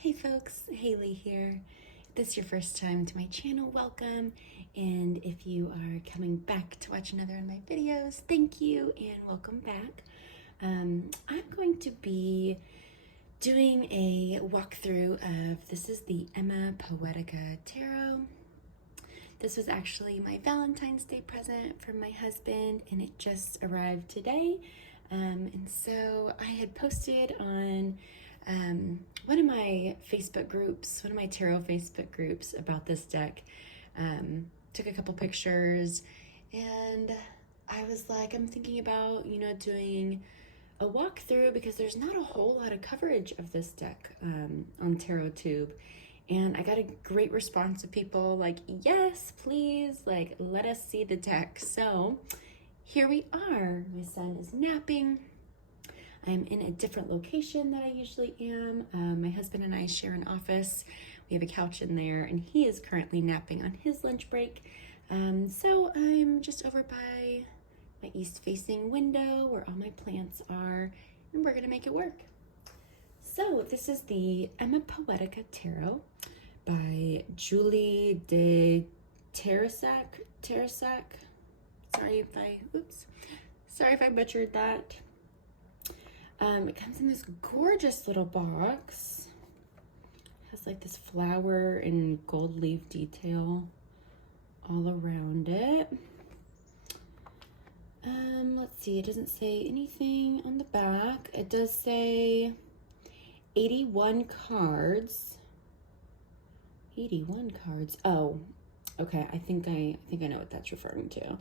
Hey folks, Haley here. If this is your first time to my channel, welcome. And if you are coming back to watch another of my videos, thank you and welcome back. I'm going to be doing a walkthrough of, this is the Ema Poetica Tarot. This was actually my Valentine's Day present from my husband and it just arrived today. And so I had posted on one of my Facebook groups, one of my tarot Facebook groups about this deck. Took a couple pictures and I was like, I'm thinking about, doing a walkthrough because there's not a whole lot of coverage of this deck on TarotTube. And I got a great response of people like, yes, please, like, let us see the deck. So here we are. My son is napping. I'm in a different location than I usually am. My husband and I share an office. We have a couch in there, and he is currently napping on his lunch break. So I'm just over by my east-facing window where all my plants are, and we're gonna make it work. So this is the Ema Poetica Tarot by Julie de Tarasac. Sorry if I butchered that. It comes in this gorgeous little box. It has like this flower and gold leaf detail all around it. Let's see, it doesn't say anything on the back. It does say 81 cards. 81 cards. Oh, okay. I think I know what that's referring to.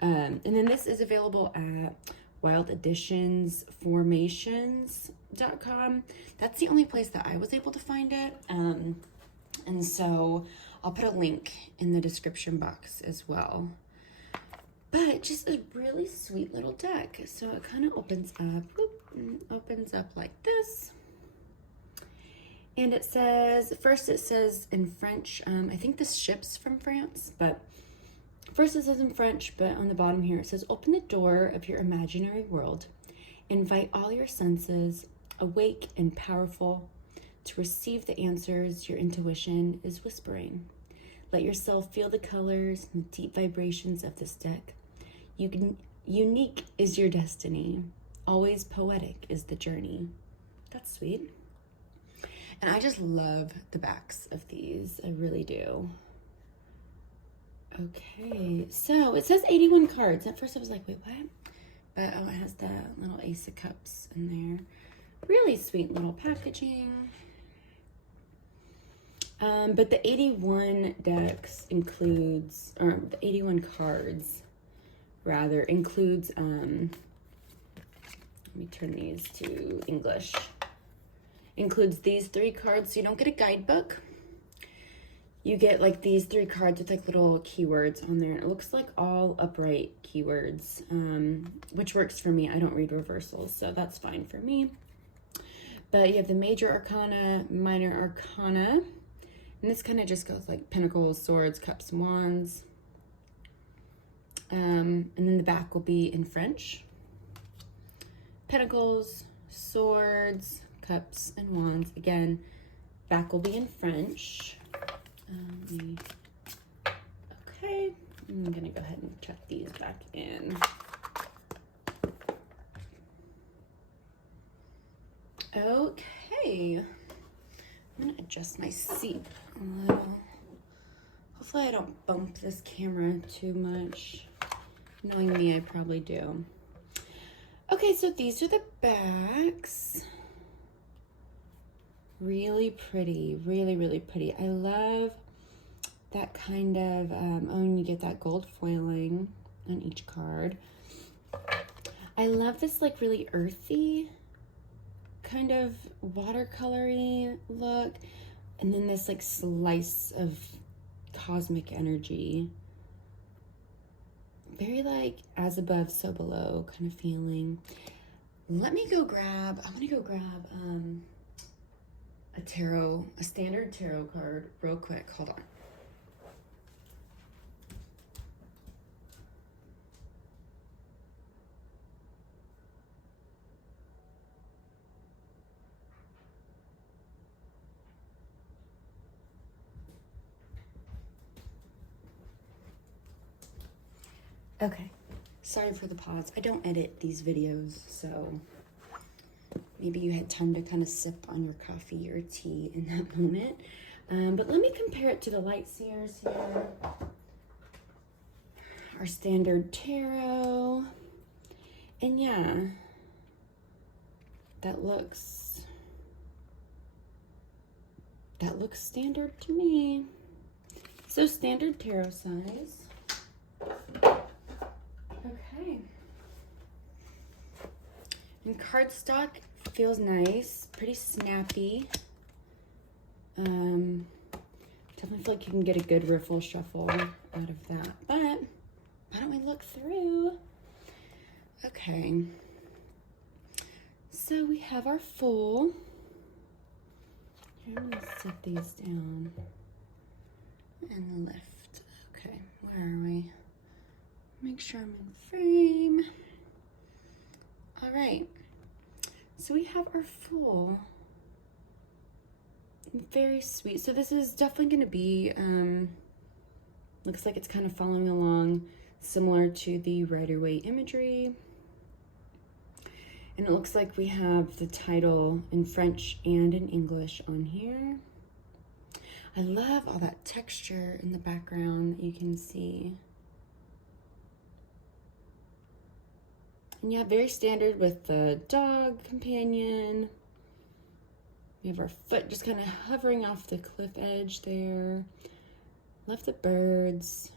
And then this is available at wildeditionsformations.com. That's the only place that I was able to find it. And so I'll put a link in the description box as well. But just a really sweet little deck. So it kind of opens up like this. And it says, first it says in French, I think this ship's from France, but first it says in French, but on the bottom here it says, open the door of your imaginary world. Invite all your senses, awake and powerful, to receive the answers your intuition is whispering. Let yourself feel the colors and the deep vibrations of this deck. Unique is your destiny. Always poetic is the journey. That's sweet. And I just love the backs of these. I really do. Okay, so it says 81 cards. At first I was like, wait, what? But oh, it has the little Ace of Cups in there. Really sweet little packaging. But the 81 decks includes, or the 81 cards rather, includes, let me turn these to English. Includes these 3 cards, so you don't get a guidebook. You get like these 3 cards with like little keywords on there. It looks like all upright keywords, which works for me. I don't read reversals, so that's fine for me. But you have the major arcana, minor arcana, and this kind of just goes like pentacles, swords, cups, and wands. And then the back will be in French. Pentacles, swords, cups, and wands. Again, back will be in French. Okay, I'm gonna go ahead and check these back in. Okay, I'm gonna adjust my seat a little. Hopefully I don't bump this camera too much. Knowing me, I probably do. Okay, so these are the backs. Really pretty, really pretty. I love that kind of, and you get that gold foiling on each card. I love this like really earthy kind of watercolory look. And then this like slice of cosmic energy. Very like as above, so below kind of feeling. Let me go grab, I'm gonna go grab, a standard tarot card real quick. Hold on. Okay, sorry for the pause. I don't edit these videos, so maybe you had time to kind of sip on your coffee or tea in that moment. But let me compare it to the light seers here. Our standard tarot. And yeah, that looks standard to me. So standard tarot size. Okay. And cardstock feels nice, pretty snappy. Definitely feel like you can get a good riffle shuffle out of that. But why don't we look through? Okay. So we have our Fool. Here, I'm gonna set these down and lift. Okay, where are we? Make sure I'm in frame. All right. So we have our Fool. Very sweet. So this is definitely going to be, looks like it's kind of following along similar to the Rider-Waite imagery. And it looks like we have the title in French and in English on here. I love all that texture in the background that you can see. And yeah, very standard with the dog companion. We have our foot just kind of hovering off the cliff edge there. Love the birds.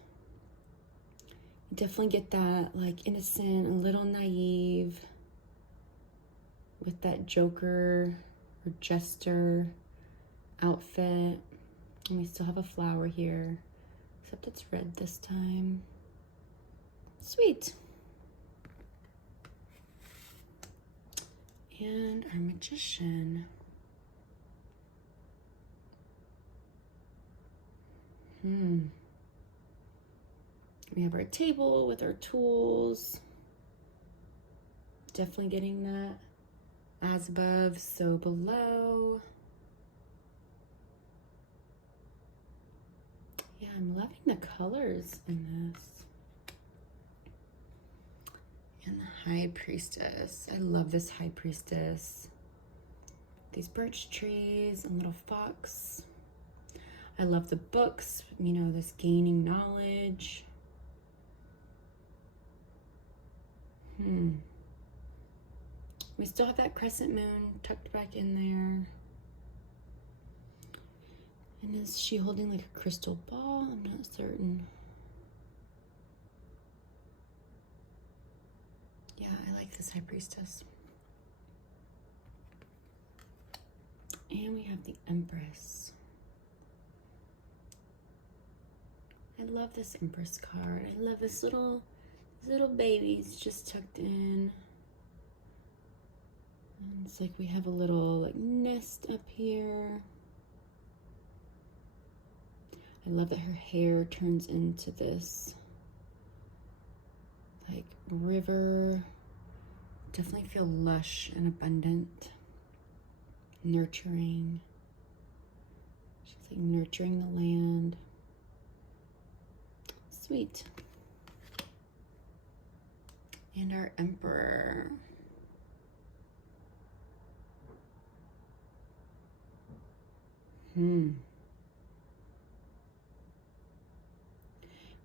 You definitely get that like innocent, a little naive with that Joker or Jester outfit. And we still have a flower here, except it's red this time. Sweet. And our Magician. We have our table with our tools. Definitely getting that as above, so below. Yeah, I'm loving the colors in this. And the High Priestess. I love this High Priestess. These birch trees and little fox. I love the books, you know, this gaining knowledge. We still have that crescent moon tucked back in there. And is she holding like a crystal ball? I'm not certain. Yeah, I like this High Priestess. And we have the Empress. I love this Empress card. I love this little babies just tucked in. And it's like we have a little like nest up here. I love that her hair turns into this like river. Definitely feel lush and abundant. Nurturing. She's like nurturing the land. Sweet. And our Emperor.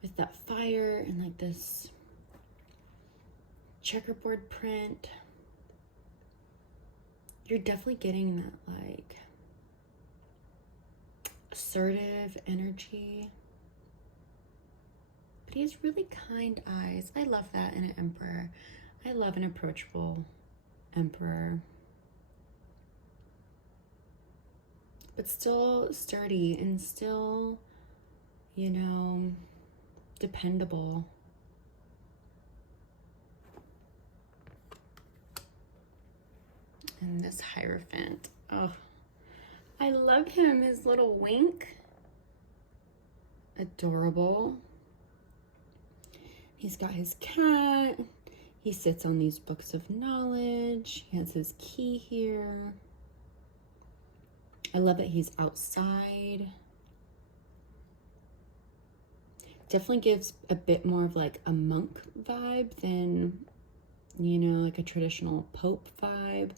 With that fire and like this checkerboard print, you're definitely getting that like assertive energy. But he has really kind eyes. I love that in an Emperor. I love an approachable Emperor. But still sturdy and still, you know, dependable. And this Hierophant. Oh, I love him. His little wink. Adorable. He's got his cat. He sits on these books of knowledge. He has his key here. I love that he's outside. definitely gives a bit more of like a monk vibe than, you know, like a traditional pope vibe.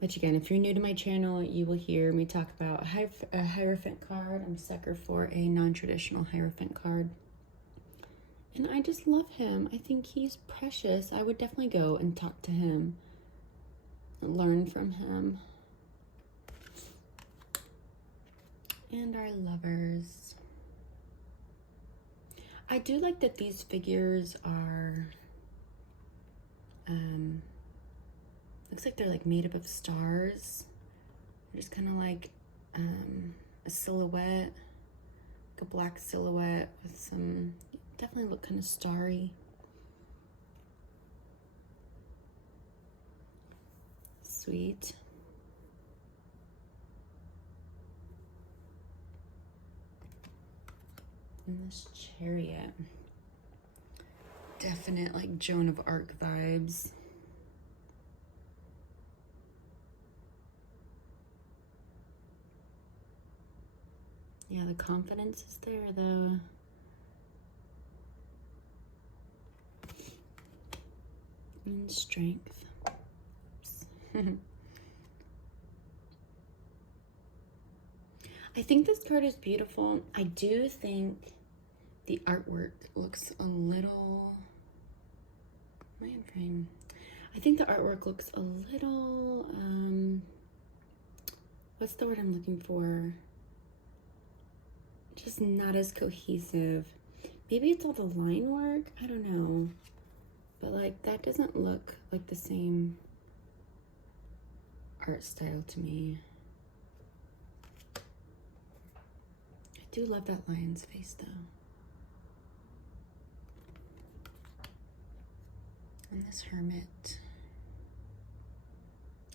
But again, if you're new to my channel, you will hear me talk about a Hierophant card. I'm a sucker for a non-traditional Hierophant card. And I just love him. I think he's precious. I would definitely go and talk to him, learn from him. And our lovers. I do like that these figures are, looks like they're like made up of stars. They're just kind of like a silhouette, like a black silhouette with some, definitely look kind of starry. Sweet. And this Chariot. Definite like Joan of Arc vibes. Yeah, the confidence is there though. And strength. I think this card is beautiful. I do think the artwork looks a little, my hand frame. I think the artwork looks a little, what's the word I'm looking for? Just not as cohesive. Maybe it's all the line work, I don't know. But like, that doesn't look like the same art style to me. I do love that lion's face though. And this Hermit.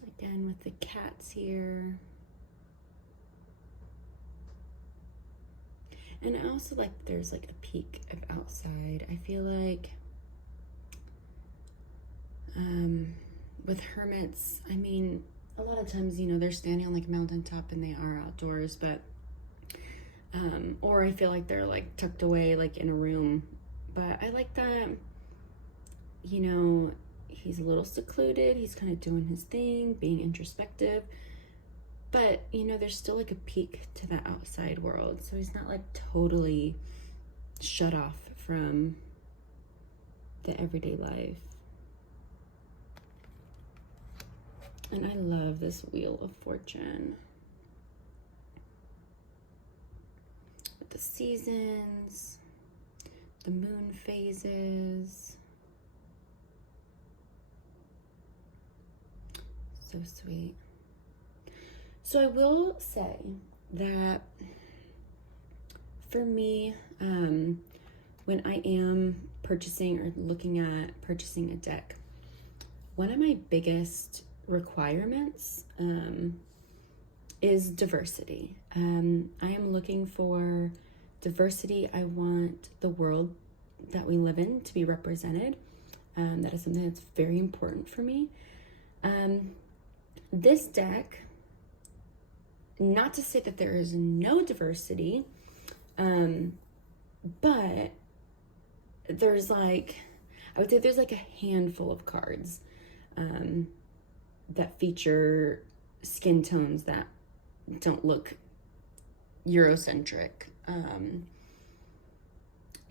Again with the cats here. And I also like there's like a peak of outside. I feel like with hermits, I mean, a lot of times, you know, they're standing on like a mountaintop and they are outdoors, but or I feel like they're like tucked away like in a room. But I like that, you know, he's a little secluded, he's kind of doing his thing, being introspective, but you know, there's still like a peak to that outside world, so he's not like totally shut off from the everyday life. And I love this Wheel of Fortune with the seasons, the moon phases. So sweet. So I will say that for me, when I am purchasing or looking at purchasing a deck, one of my biggest requirements is diversity. I am looking for diversity. I want the world that we live in to be represented. That is something that's very important for me. This deck, not to say that there is no diversity, but there's like, I would say there's like a handful of cards that feature skin tones that don't look Eurocentric.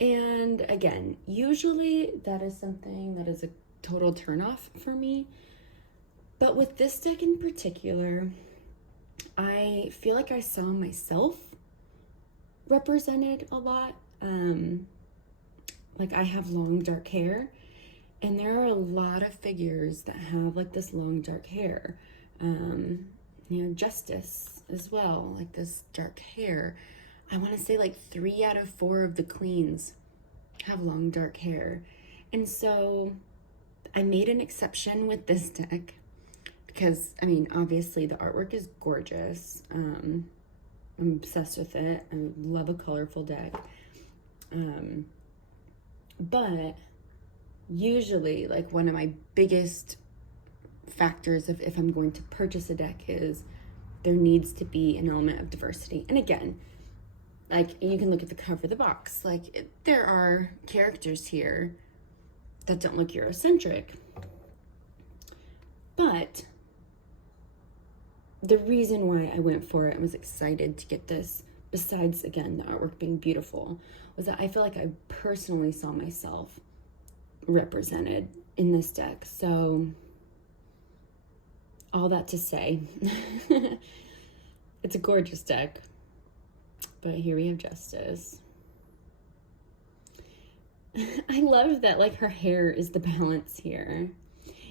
And again, usually that is something that is a total turnoff for me. But with this deck in particular, I feel like I saw myself represented a lot. Like I have long dark hair, and there are a lot of figures that have like this long dark hair. You know, Justice as well, like this dark hair. I want to say like 3 out of 4 of the queens have long dark hair. And so I made an exception with this deck because, I mean, obviously the artwork is gorgeous. I'm obsessed with it. I love a colorful deck. But usually, like, one of my biggest factors of if I'm going to purchase a deck is there needs to be an element of diversity. And again, like, you can look at the cover of the box. Like, there are characters here that don't look Eurocentric. But the reason why I went for it and was excited to get this, besides, again, the artwork being beautiful, was that I feel like I personally saw myself represented in this deck. So, all that to say, it's a gorgeous deck. But here we have Justice. I love that, like, her hair is the balance here.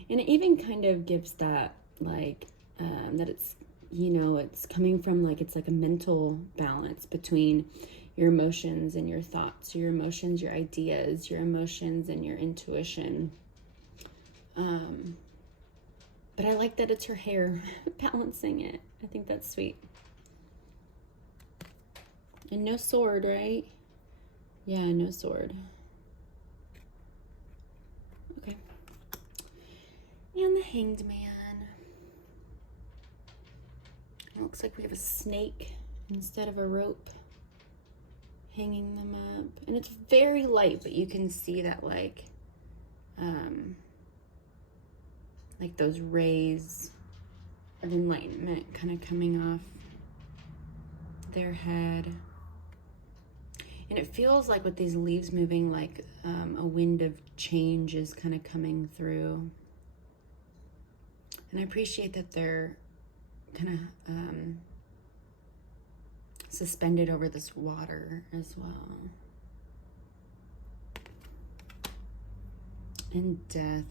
And it even kind of gives that, like, that it's, you know, it's coming from, like, it's like a mental balance between your emotions and your thoughts, your emotions, your ideas, your emotions, and your intuition. But I like that it's her hair balancing it. I think that's sweet. And no sword, right? Yeah, no sword. Okay. And the Hanged Man. It looks like we have a snake instead of a rope hanging them up. And it's very light, but you can see that, like those rays of enlightenment kind of coming off their head. And it feels like with these leaves moving, like a wind of change is kind of coming through. And I appreciate that they're kind of suspended over this water as well. And Death.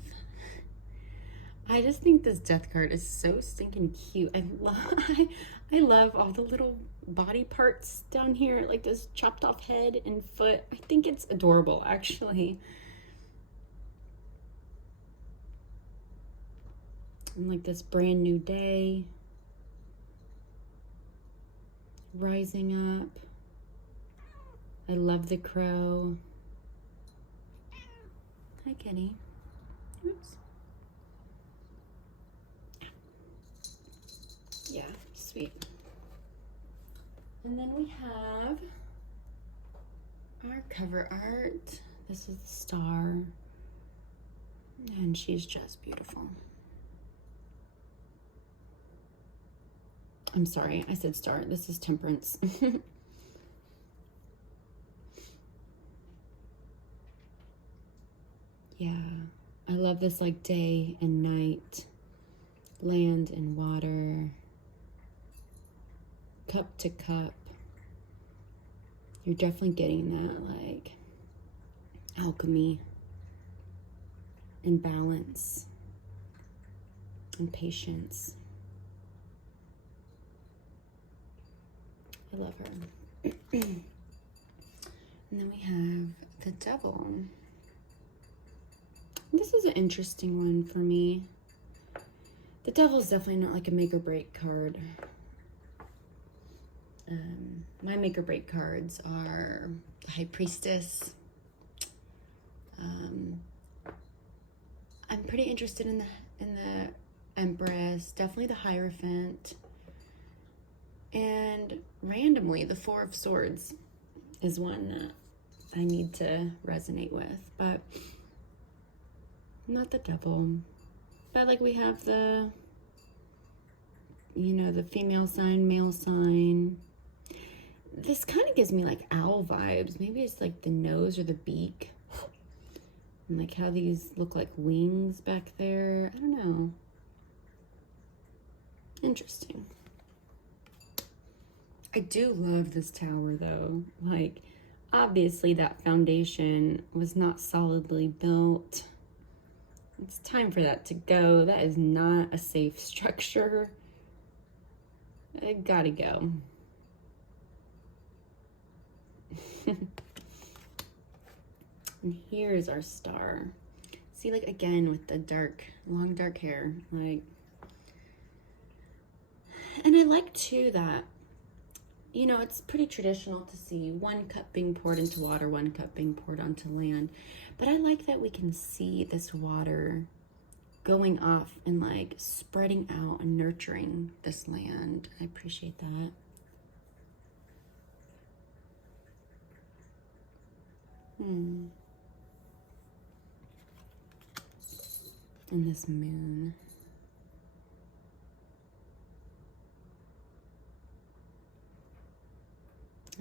I just think this Death card is so stinking cute. I love all the little body parts down here, like this chopped off head and foot. I think it's adorable, actually. And like this brand new day rising up. I love the crow. Hi, kitty. Oops. Yeah, sweet. And then we have our cover art. This is the star. And she's just beautiful. I'm sorry, I said star. This is Temperance. Yeah, I love this, like, day and night, land and water, cup to cup. You're definitely getting that, like, alchemy and balance and patience. I love her. And then we have the Devil. This is an interesting one for me. The Devil's definitely not like a make or break card. My make or break cards are the High Priestess. I'm pretty interested in the Empress, definitely the Hierophant, and randomly the Four of Swords is one that I need to resonate with, but not the Devil. But like we have the, you know, the female sign, male sign. This kind of gives me like owl vibes. Maybe it's like the nose or the beak. And like how these look like wings back there. I don't know. Interesting. I do love this tower though. Like, obviously that foundation was not solidly built. It's time for that to go. That is not a safe structure. It gotta go. And here's our star. See, like, again with the dark, long dark hair, like, and I like too that, you know, it's pretty traditional to see one cup being poured into water, one cup being poured onto land, but I like that we can see this water going off and like spreading out and nurturing this land. I appreciate that. And this moon.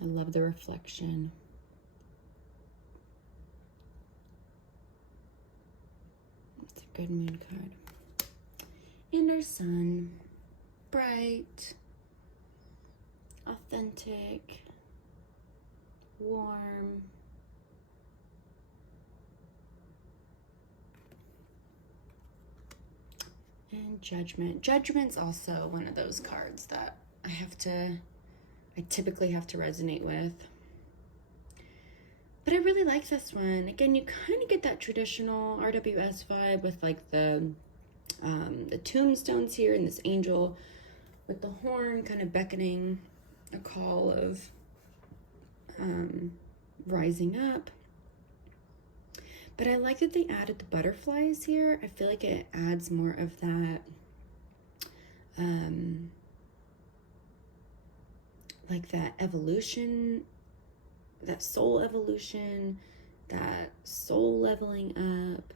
I love the reflection. It's a good moon card. And our sun. Bright, authentic, warm. And Judgment. Judgment's also one of those cards that I typically have to resonate with. But I really like this one. Again, you kind of get that traditional RWS vibe with like the tombstones here and this angel with the horn kind of beckoning a call of rising up. But I like that they added the butterflies here. I feel like it adds more of that like that evolution, that soul evolution, that soul leveling up,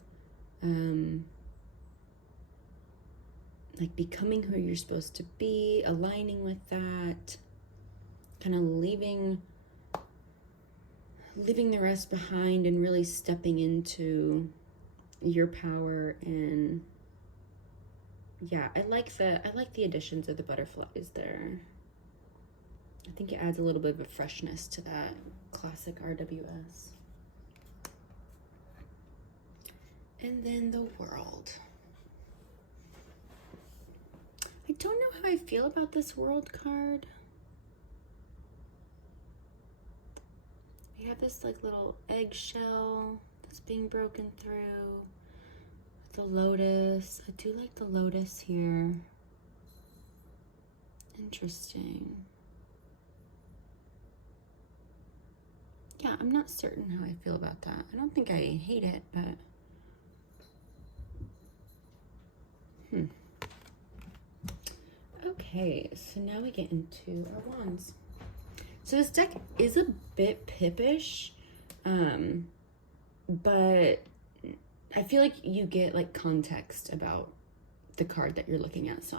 like becoming who you're supposed to be, aligning with that, kind of leaving the rest behind and really stepping into your power. And yeah, I like the additions of the butterflies there. I think it adds a little bit of a freshness to that classic RWS. And then the World. I don't know how I feel about this World card. We have this like little eggshell that's being broken through. The lotus. I do like the lotus here. Interesting. Yeah, I'm not certain how I feel about that. I don't think I hate it, but okay, so now we get into our wands. So this deck is a bit pippish, but I feel like you get like context about the card that you're looking at, so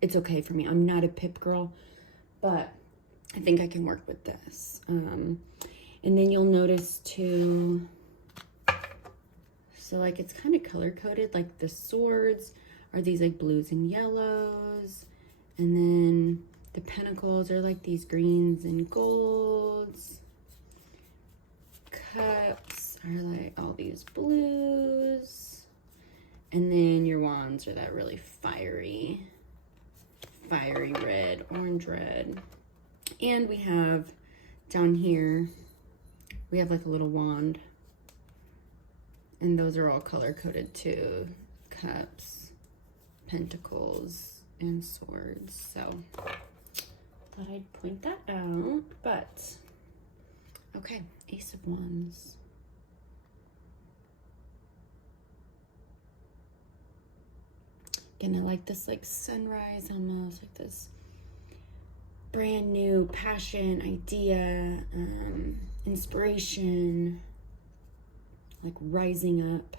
it's okay for me. I'm not a pip girl, but I think I can work with this. And then you'll notice too, so like it's kind of color coded, like the swords are these like blues and yellows, and then the pentacles are like these greens and golds. Cups are like all these blues, and then your wands are that really fiery red, orange red. And we have down here, we have like a little wand, and those are all color coded too. Cups, pentacles, and swords. So thought I'd point that out. But okay, Ace of Wands. Again, I like this like sunrise almost, like this brand new passion, idea, inspiration, like rising up.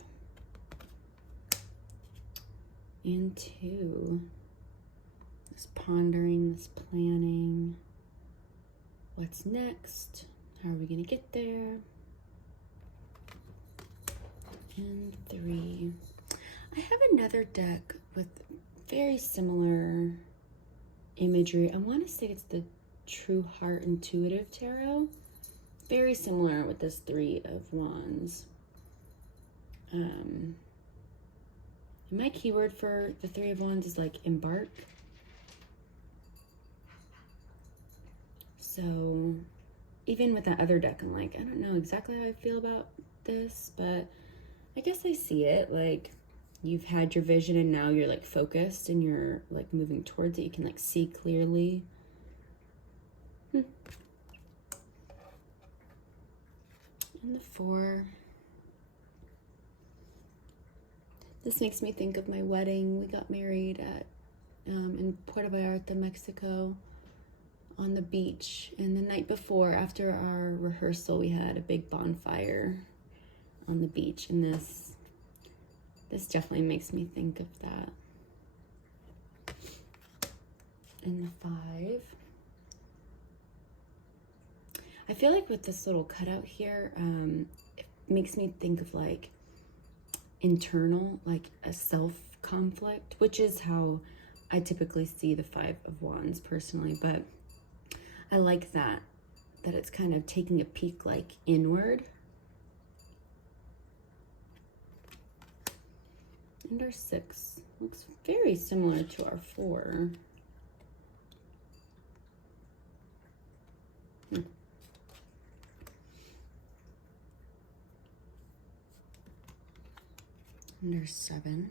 And two, this pondering, this planning. What's next? How are we gonna get there? And three. I have another deck with very similar imagery. I want to say it's the True Heart Intuitive Tarot. Very similar with this Three of Wands. My keyword for the Three of Wands is like embark. So even with that other deck, I'm like, I don't know exactly how I feel about this, but I guess I see it. Like you've had your vision and now you're like focused and you're like moving towards it. You can like see clearly. And the Four. This makes me think of my wedding. We got married at in Puerto Vallarta, Mexico, on the beach. And the night before, after our rehearsal, we had a big bonfire on the beach. And this definitely makes me think of that. And the 5. I feel like with this little cutout here, it makes me think of like internal, like a self-conflict, which is how I typically see the 5 of Wands personally, but I like that it's kind of taking a peek like inward. And our 6 looks very similar to our 4. And our 7.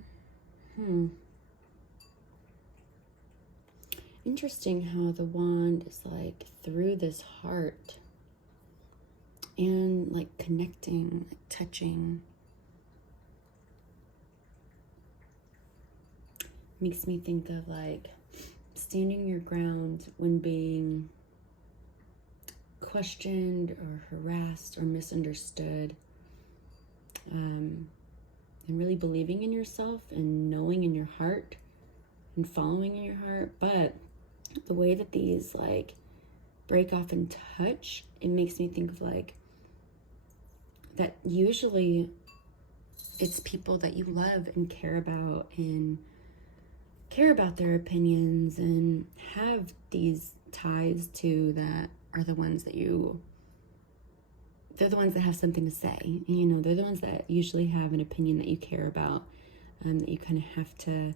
Interesting how the wand is like through this heart and like connecting, like touching. Makes me think of like standing your ground when being questioned or harassed or misunderstood. And really believing in yourself and knowing in your heart and following in your heart. But the way that these like break off and touch, it makes me think of like that usually it's people that you love and care about their opinions and have these ties to, that are the ones that they're the ones that have something to say. You know, they're the ones that usually have an opinion that you care about, that you kind of have to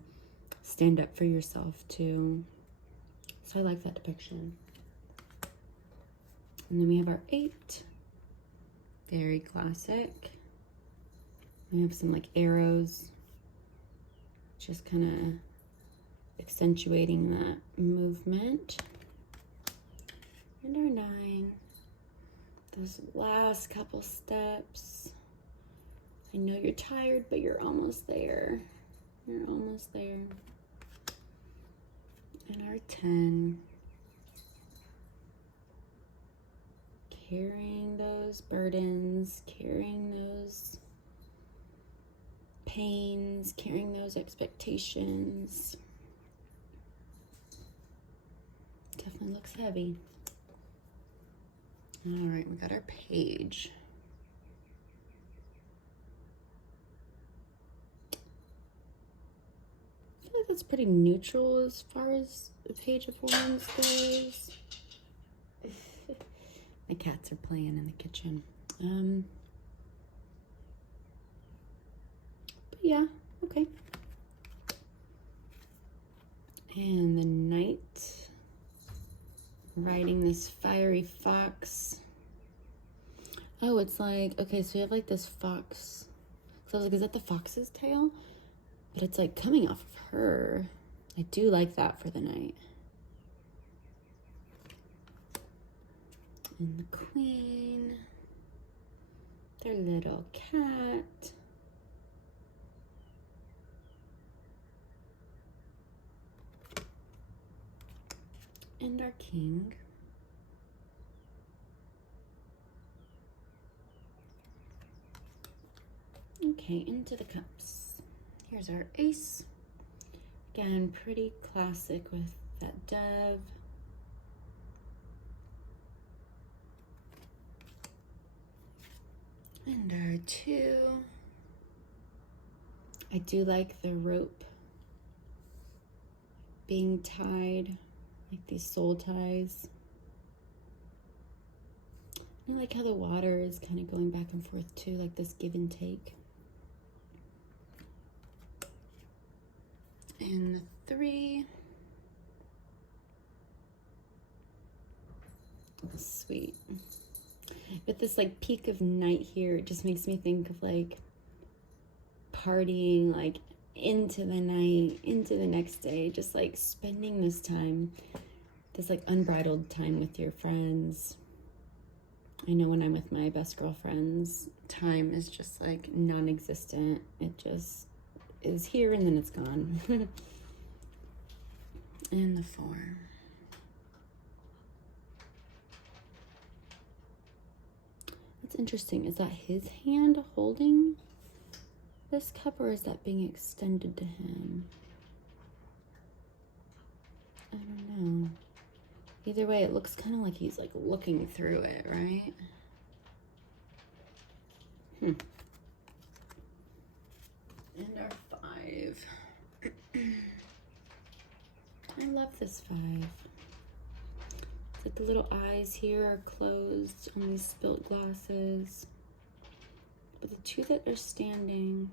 stand up for yourself too. So I like that depiction. And then we have our 8. Very classic. We have some like arrows, just kind of accentuating that movement. And our 9. Those last couple steps. I know you're tired, but you're almost there. You're almost there. And our 10. Carrying those burdens, carrying those pains, carrying those expectations. Definitely looks heavy. All right, we got our page. I feel like that's pretty neutral as far as the Page of Wands goes. My cats are playing in the kitchen. But yeah, okay. And the Knight. Riding this fiery fox. Oh, it's like, okay, so you have like this fox. So I was like, is that the fox's tail? But it's like coming off of her. I do like that for the Knight. And the Queen. Their little cat. And our King. Okay, into the cups. Here's our Ace. Again, pretty classic with that dove. And our 2. I do like the rope being tied, like these soul ties. I like how the water is kind of going back and forth too, like this give and take. And the 3. Sweet. With this like peak of night here, it just makes me think of like partying, like into the night, into the next day, just like spending this time, this like unbridled time with your friends. I know when I'm with my best girlfriends, time is just like non-existent. It just is here and then it's gone. And the 4. interesting. Is that his hand holding this cup, or is that being extended to him? I don't know. Either way, it looks kind of like he's like looking through it, right? And our 5. I love this 5. It's like the little eyes here are closed on these spilt glasses. But the 2 that are standing,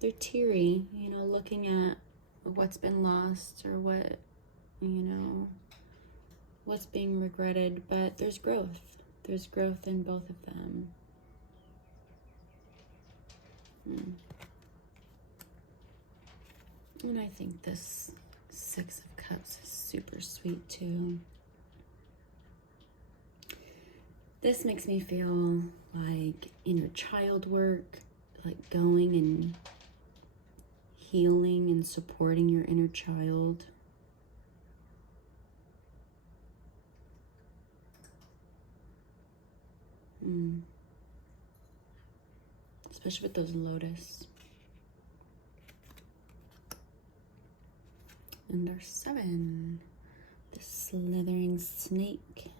they're teary, you know, looking at what's been lost or what, you know, what's being regretted. But there's growth. There's growth in both of them. And I think this 6 of Cups is super sweet too. This makes me feel like inner child work, like going and healing and supporting your inner child. Especially with those lotus. And our 7, the slithering snake.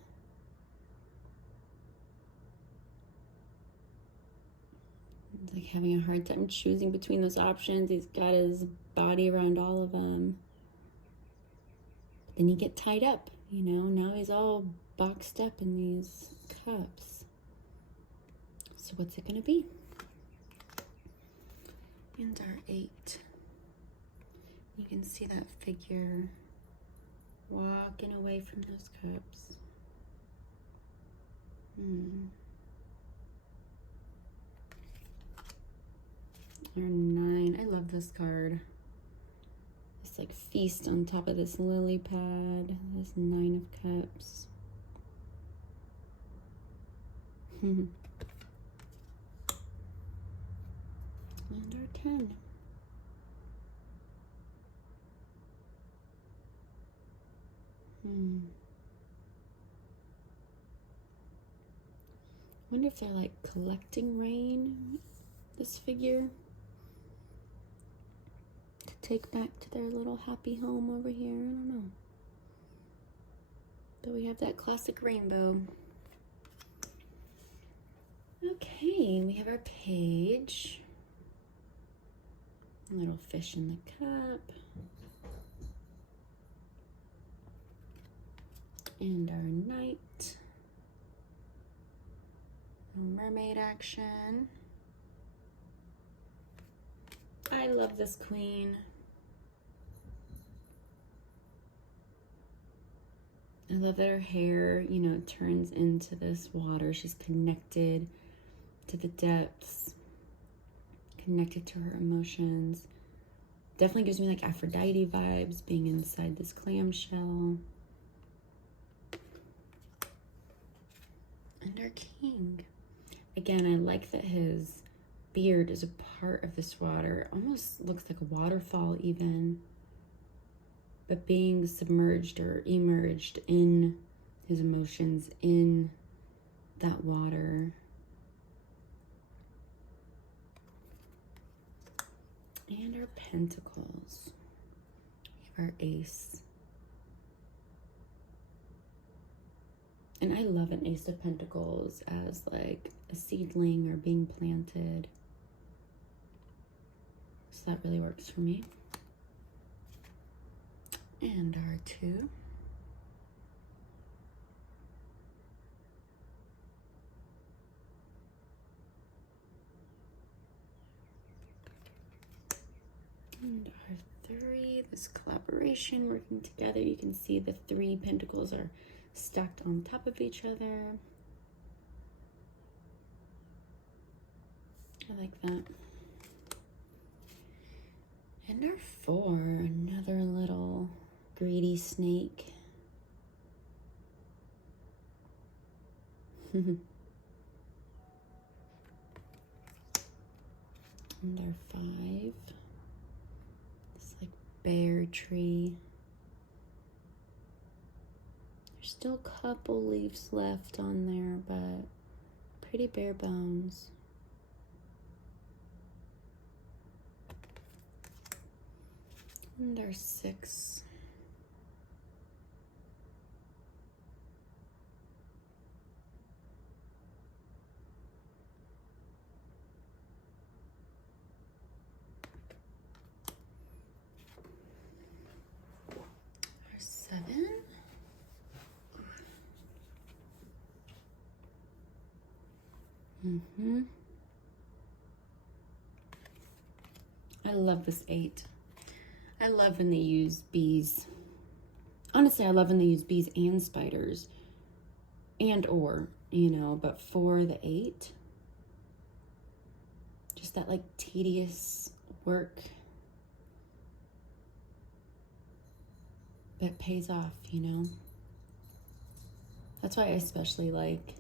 He's like having a hard time choosing between those options. He's got his body around all of them. But then you get tied up, you know. Now he's all boxed up in these cups. So what's it gonna be? And our 8. You can see that figure walking away from those cups. Our 9. I love this card. It's like feast on top of this lily pad. This 9 of Cups. And our 10. I wonder if they're like collecting rain, this figure, to take back to their little happy home over here. I don't know. But we have that classic rainbow. Okay, we have our page. A little fish in the cup. And our knight. Mermaid action. I love this queen. I love that her hair, you know, turns into this water. She's connected to the depths, connected to her emotions. Definitely gives me like Aphrodite vibes being inside this clamshell. And our king. Again, I like that his beard is a part of this water. Almost looks like a waterfall even. But being submerged or emerged in his emotions, in that water. And our pentacles. We have our ace. And I love an Ace of Pentacles as like a seedling or being planted. So that really works for me. And our 2. And our 3, this collaboration, working together. You can see the 3 pentacles are stacked on top of each other. I like that. And our 4, another little greedy snake. And our 5, this like bear tree. There's still a couple leaves left on there, but Pretty bare bones. And our 6. Our 7. I love this 8. I love when they use bees. Honestly, I love when they use bees and spiders. Or, you know, but for the 8, just that like tedious work that pays off, you know? That's why I especially like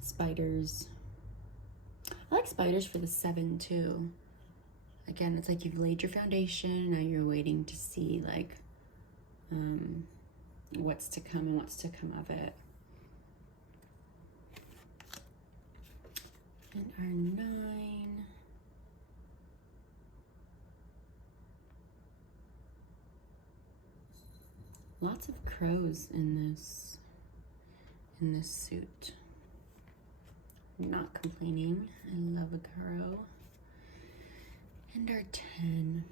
spiders. I like spiders for the 7 too. Again, it's like you've laid your foundation, now you're waiting to see like what's to come and what's to come of it. And our 9. Lots of crows in this suit. Not complaining. I love a crow. And our 10.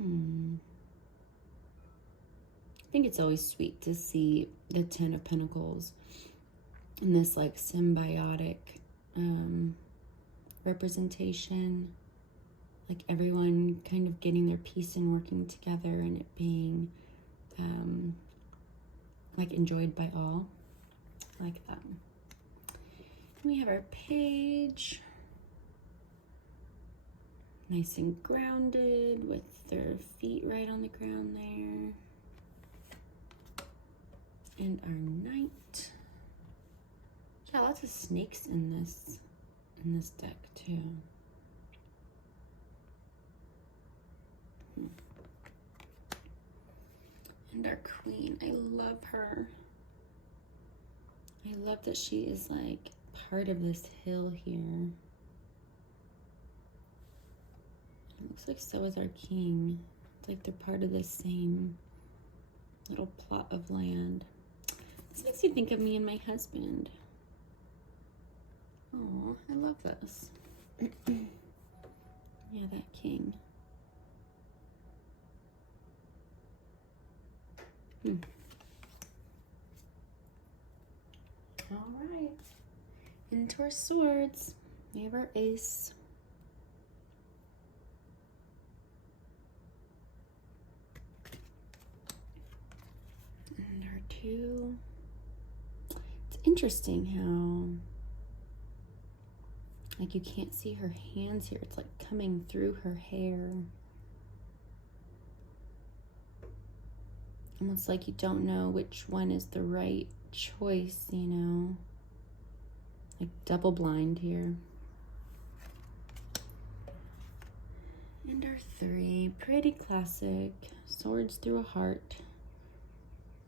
I think it's always sweet to see the 10 of Pentacles in this like symbiotic representation. Like everyone kind of getting their piece and working together, and it being like enjoyed by all. I like that. We have our page. Nice and grounded with their feet right on the ground there. And our knight. Yeah, lots of snakes in this deck too. And our queen. I love her. I love that she is like part of this hill here. It looks like so is our king. It's like they're part of the same little plot of land. This makes you think of me and my husband. Oh, I love this. Yeah, that king. All right. Into our swords. We have our ace. And our 2. It's interesting how like you can't see her hands here. It's like coming through her hair. Almost like you don't know which one is the right choice, you know? Like double blind here. And our 3, pretty classic. Swords through a heart.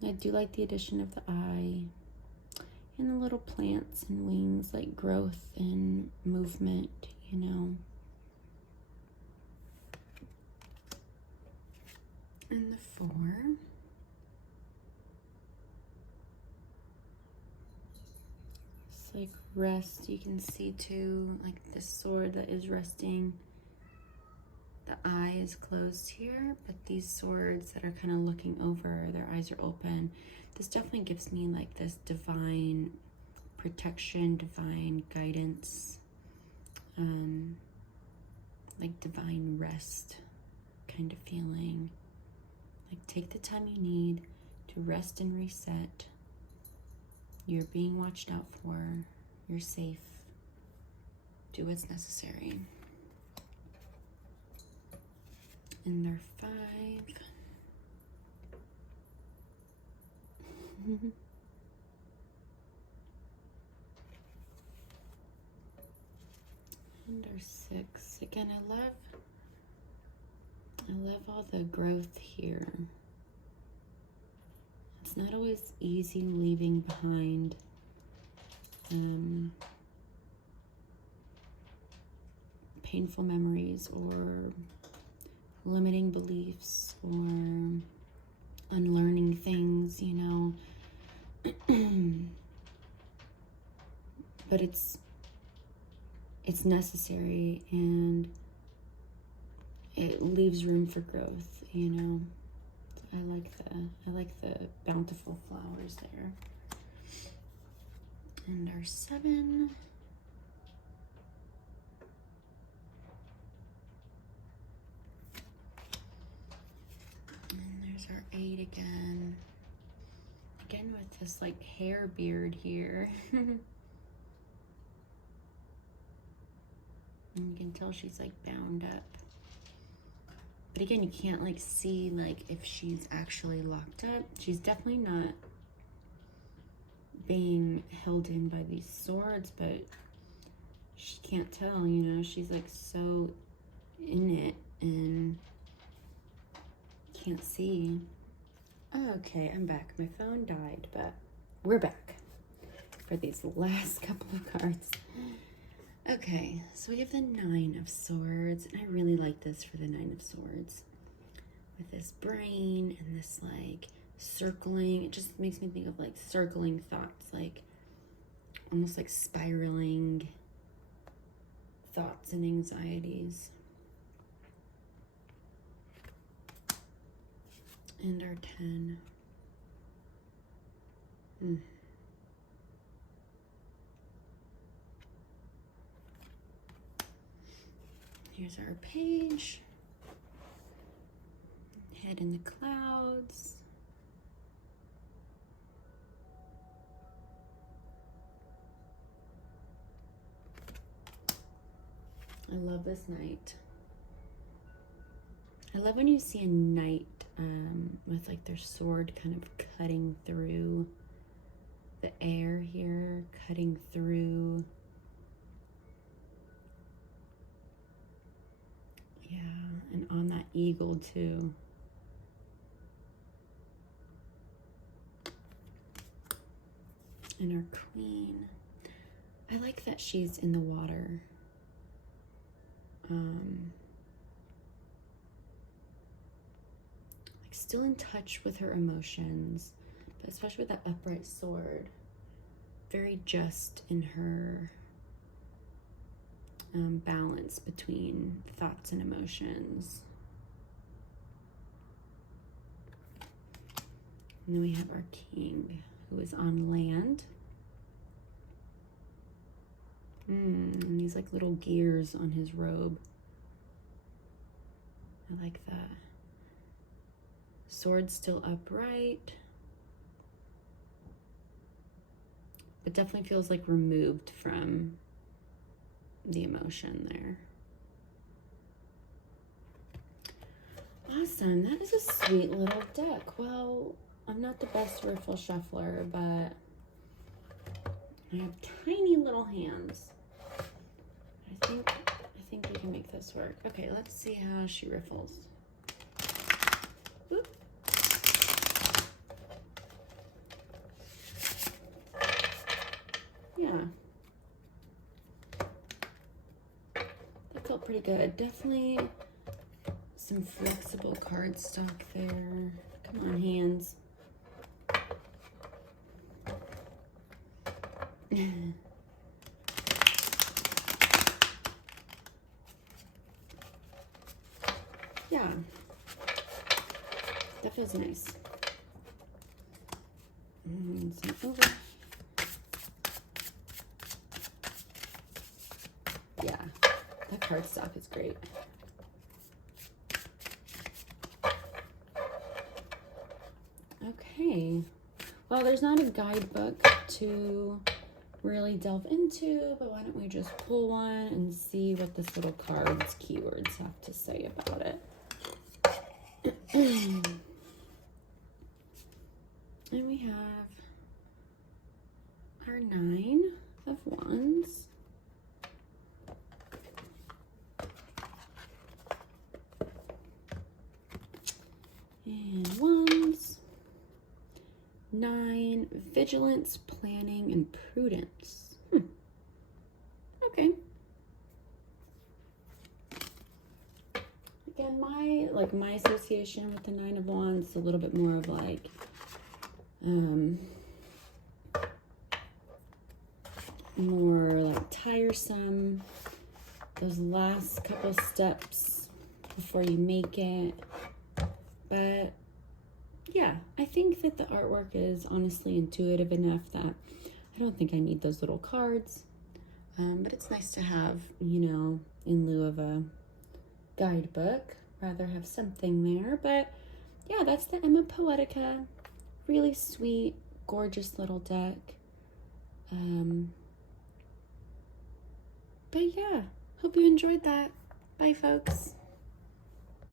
I do like the addition of the eye. And the little plants and wings, like growth and movement, you know. And the 4. It's like rest. You can see too, like this sword that is resting. The eye is closed here, but these swords that are kind of looking over, their eyes are open. This definitely gives me like this divine protection, divine guidance, like divine rest kind of feeling. Like take the time you need to rest and reset. You're being watched out for. You're safe. Do what's necessary. And our 5. And our 6. Again, I love all the growth here. It's it's not always easy leaving behind painful memories or limiting beliefs or unlearning things, you know. But it's necessary, and it leaves room for growth, you know. I like the bountiful flowers there. And our 7. And there's our 8 again. Again with this like hair beard here. And you can tell she's like bound up. But again, you can't like see like if she's actually locked up. She's definitely not being held in by these swords, but she can't tell, you know. She's like so in it and can't see. Okay, I'm back. My phone died, but we're back for these last couple of cards. Okay, so we have the 9 of Swords, and I really like this for the 9 of Swords. With this brain and this like circling, it just makes me think of like circling thoughts, like almost like spiraling thoughts and anxieties. And our 10. Here's our page. Head in the clouds. I love this knight. I love when you see a knight with like their sword kind of cutting through the air here, cutting through. Yeah, and on that eagle too. And our queen. I like that she's in the water. Like still in touch with her emotions, but especially with that upright sword. Very just in her balance between thoughts and emotions. And then we have our king, who is on land. And these like little gears on his robe. I like that. Sword still upright. But definitely feels like removed from the emotion there. Awesome, that is a sweet little deck. Well, I'm not the best riffle shuffler, but I have tiny little hands. I think we can make this work. Okay, let's see how she riffles. Oop. Yeah. That felt pretty good. Definitely some flexible cardstock there. Come on, hands. Yeah, that feels nice. Some over. Yeah, that cardstock is great. Okay, well, there's not a guidebook to really delve into, but why don't we just pull one and see what this little card's keywords have to say about it. And we have our 9 of Wands. And Wands. 9, vigilance, planning, and prudence. Okay. Again, my association with the 9 of Wands is a little bit more of like, more like tiresome. Those last couple steps before you make it. But yeah, I think that the artwork is honestly intuitive enough that I don't think I need those little cards. But it's nice to have, you know, in lieu of a guidebook, rather have something there. But yeah, that's the Ema Poetica. Really sweet, gorgeous little deck. But yeah, hope you enjoyed that. Bye, folks.